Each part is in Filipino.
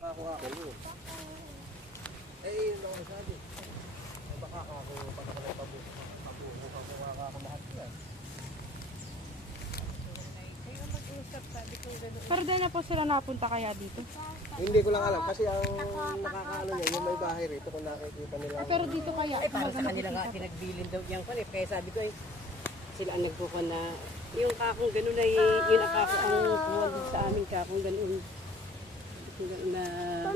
Ako. Eh, no, sabi. Baka ako pagkakalay pabuko ako lahat yan. Kayo mag-usap, sabi ko gano'n. Pero din na po sila napunta kaya dito. Hindi ko lang alam kasi ang nakakaano niya, yung may bahay rito kung nakikita nila. Pero dito kaya. Para sa kanila nga, pinagbilin daw yan ko. Kaya sabi ko, sila ang nagpuko na, yung kakong gano'n na yun ang kakong ang buwan sa aming kakong gano'n. Gano'n na...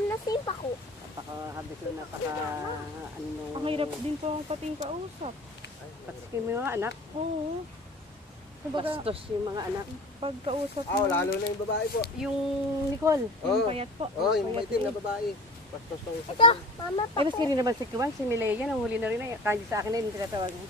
Nasimpa ko. Napaka-habit ko, ano... Ang hirap din po ang pating kausap. Pati yung mga anak, Oo. Kumbaga, bastos yung mga anak. pagkausap Ah, lalo na yung babae po. Yung Nicole, yung Oo. payat po. Oh, yung payat maitim eh. na babae. Bastos pang isa. Ito, mama pa. ay mas rin naman si Kuwan, si Milea, ang huli na rin ay kanya sa akin na hindi tinatawagan.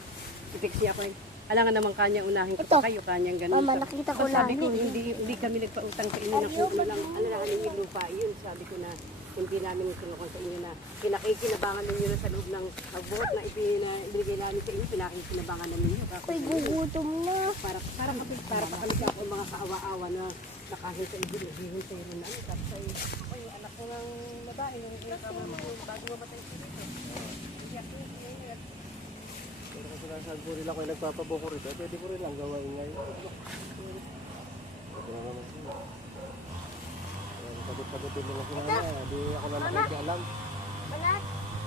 I-text niya ako na, alangan naman kanya unahin ko Ito. pa kayo, kanyang ganun. Mama, nakita ko Sabi ko, lang. hindi kami nagpautang sa inyo na kung ano lang, ano lang, ano yung lupa yun. Sabi ko na, hindi namin sinukon sa inyo na kinakikinabangan ninyo na sa loob ng magbuhat na ibinigay namin sa inyo, pinakikinabangan namin ninyo. Ako'y gugutom na. Para pa kami sa mga kaawa-awa na nakahin sa ibinigay sa inyo na ano. Tapos ay, yung anak ko ng babae, yung kasama ko, bago mamatay sa inyo. Pero kung sinasabi ko rin ako ay nagpapabuko rito, pwede ko rin lang gawain ngayon. Pwede naman siya. Sagot-sagotin nila sila na, di ako na nakikialam. Balat.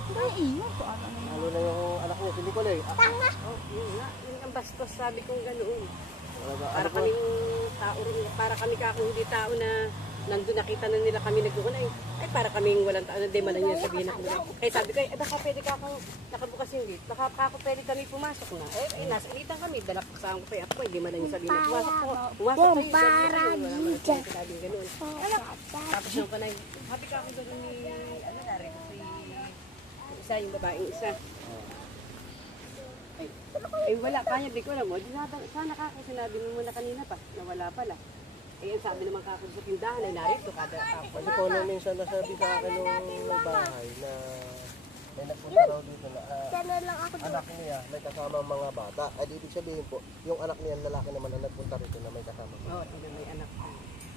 Ay, iyo po. Ano na Lalo na yung anak niya, si Nicole eh. Oh, yun nga, yun ang bastos sabi kong ganoon. Para Ano po? kaming tao rin, para kami kako hindi tao na nandun nakita na nila kami nagkukunay. Ay para kaming walang tao na di man lang niya sabihin na kung kaya sabi ko, baka pwede ka akong nakabukas yung gate, baka ako pwede kami pumasok na. Nasa ilitan kami, dala ko sa ko ako, hindi man lang niya sabihin na pumasok ko. Pumasok kayo, Para wala man dito. sinabing ganun. Tapos yung kanay, happy ka ako ganun ni, ano na rin, si isa, yung babaeng isa. Ay wala, kanya di ko alam mo. Sana kako sinabi mo muna kanina pa, na wala pala. Eh, ang sabi naman kako sa tindahan ay narito kada kako. Kasi po nung minsan nasabi sa akin nung may bahay na may nagpunta raw dito na Sana lang ako doon. anak niya may kasama mga bata. Ay, ibig sabihin po, yung anak niya lalaki naman na nagpunta rito na may kasama. Oo, tingnan may anak ko.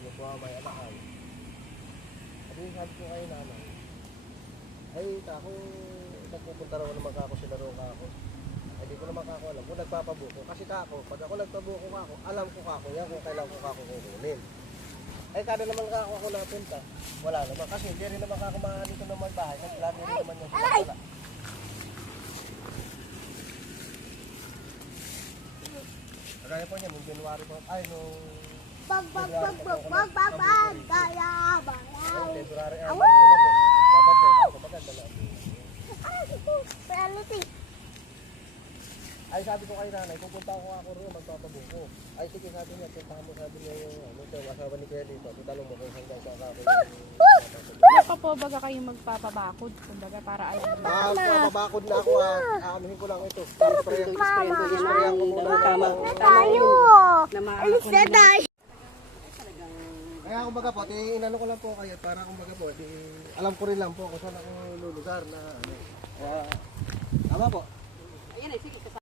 Yung po may anak ay. At yung sabi ko kayo nanay, ay kako, nagpupunta raw naman kako sila raw kako. Ay di ko naman kako alam kung nagpapabuko. Kasi kako, pag ako nagpabuko kako, alam ko kako yan kung kailan ko kako kukunin. Ay kada naman kako ako napunta, wala naman. Kasi hindi rin naman kako dito na may bahay. Naglabi rin naman yung sila wala. Kagaya po niya, nung January po, ay nung Bag. Baya. February, ay March na po. Dapat po, ako maganda lang. Reality. Ay sabi ko kay nanay, pupunta ako rin magpapabuko. Ay sige sabi niya, puntahan mo sabi niya yung asawa ni Kuya dito. Tutalong mo kung hanggang sa ako. Baka po baga kayo magpapabakod. Kumbaga para alam mo. Papabakod na ako aanuhin ko lang ito. Spray Sprayan ko yan. tama. Tayo. Na Alis na tayo. Kaya kumbaga po, inano ko lang po kayo para kumbaga po, alam ko rin lang po kung saan ako lulugar na ano. Kaya, tama po. Ayan ay, sige.